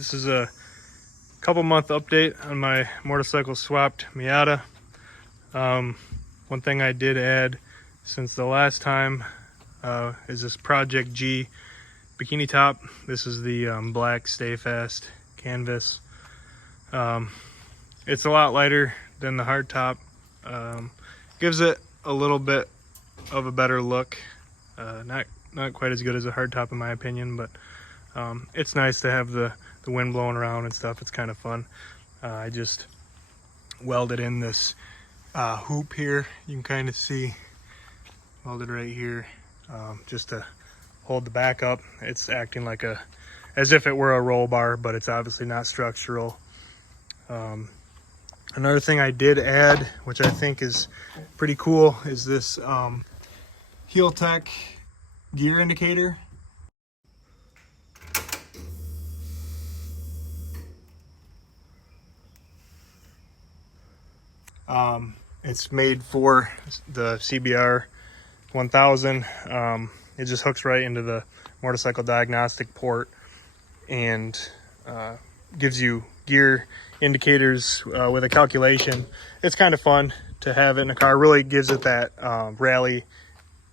This is a couple month update on my motorcycle swapped Miata. One thing I did add since the last time is this Project G bikini top. This is the black Stay Fast canvas. It's a lot lighter than the hard top. Gives it a little bit of a better look. Not quite as good as a hard top in my opinion, but it's nice to have the wind blowing around and stuff. It's kind of fun. I just welded in this hoop here. You can kind of see welded right here, just to hold the back up. It's acting like as if it were a roll bar, but it's obviously not structural. Another thing I did add, which I think is pretty cool, is this Heel Tech gear indicator. It's made for the CBR 1000. It just hooks right into the motorcycle diagnostic port and gives you gear indicators with a calculation. It's kind of fun to have it in a car. Really gives it that rally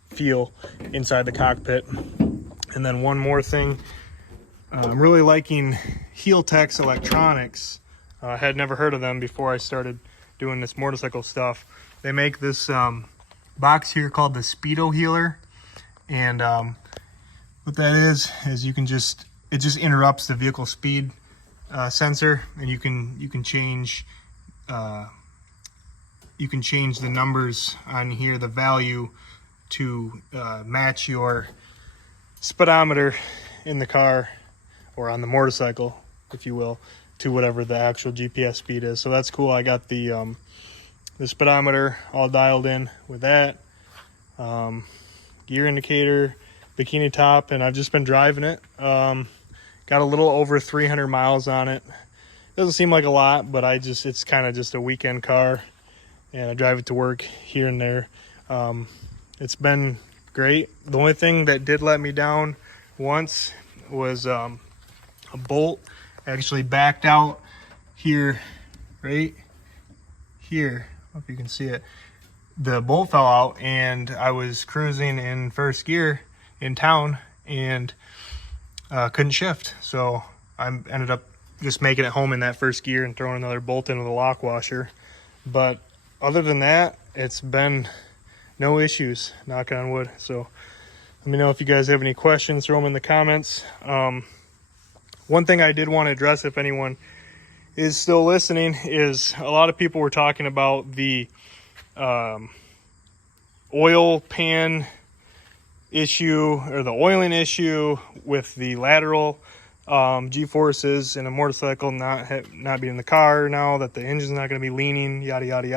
feel inside the cockpit. And then one more thing, I'm really liking Heel Tech's electronics. I had never heard of them before I started doing this motorcycle stuff. They make this box here called the Speedometer, and what that is you can it just interrupts the vehicle speed sensor, and you can change the numbers on here, the value, to match your speedometer in the car or on the motorcycle, if you will, to whatever the actual GPS speed is. So that's cool. I got the speedometer all dialed in with that, gear indicator, bikini top, and I've just been driving it. Got a little over 300 miles on it. Doesn't seem like a lot, but it's kind of just a weekend car, and I drive it to work here and there. It's been great. The only thing that did let me down once was a bolt actually backed out here, right here. Hope you can see it. The bolt fell out, and I was cruising in first gear in town and couldn't shift. So I ended up just making it home in that first gear and throwing another bolt into the lock washer. But other than that, it's been no issues, knock on wood. So let me know if you guys have any questions, throw them in the comments. One thing I did want to address, if anyone is still listening, is a lot of people were talking about the oil pan issue, or the oiling issue with the lateral G-forces in a motorcycle not being in the car now, that the engine's not going to be leaning, yada, yada,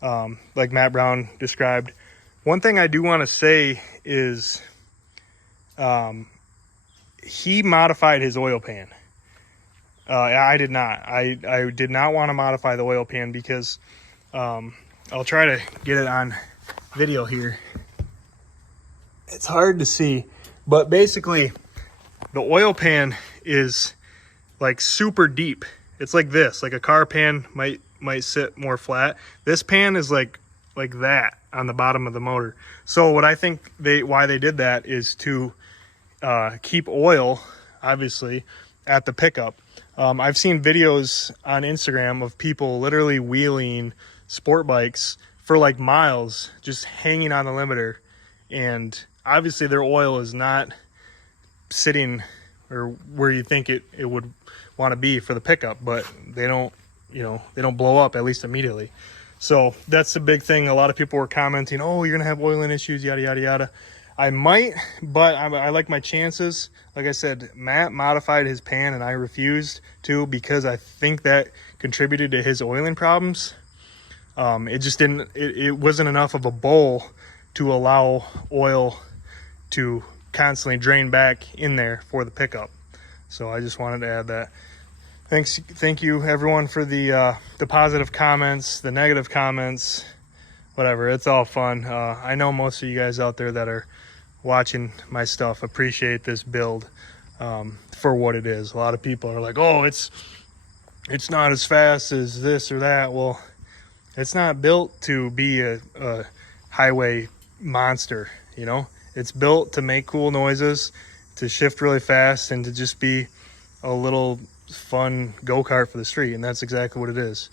yada, like Matt Brown described. One thing I do want to say is he modified his oil pan. I did not. I did not want to modify the oil pan because I'll try to get it on video here. It's hard to see, but basically the oil pan is like super deep. It's like this, like a car pan might sit more flat. This pan is like that on the bottom of the motor. So what I think why they did that is to keep oil, obviously, at the pickup. I've seen videos on Instagram of people literally wheeling sport bikes for like miles, just hanging on the limiter, and obviously their oil is not sitting or where you think it would want to be for the pickup, but they don't blow up, at least immediately. So that's the big thing. A lot of people were commenting, oh, you're gonna have oiling issues, yada, yada, yada. I might, but I like my chances. Like I said, Matt modified his pan and I refused to, because I think that contributed to his oiling problems. It wasn't enough of a bowl to allow oil to constantly drain back in there for the pickup. So I just wanted to add that. Thank you everyone for the positive comments, the negative comments, whatever. It's all fun. I know most of you guys out there that are watching my stuff appreciate this build. for what it is. A lot of people are like, oh, it's not as fast as this or that. Well, it's not built to be a highway monster, you know. It's built to make cool noises, to shift really fast, and to just be a little fun go-kart for the street, and that's exactly what it is.